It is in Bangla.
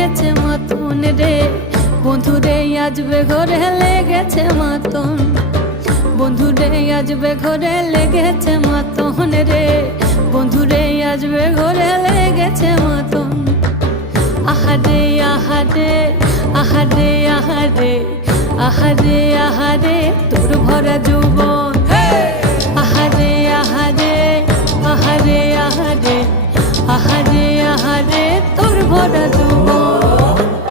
লেগেছে মতন রে, বন্ধুরে আসবে ঘরে লেগেছে মতন, বন্ধুরে আসবে ঘরে লেগেছে মতন রে, বন্ধুরে আসবে ঘরে লেগেছে মতন। আহারে আহারে আহারে আহারে আহারে আহারে তোর ভরা যৌবন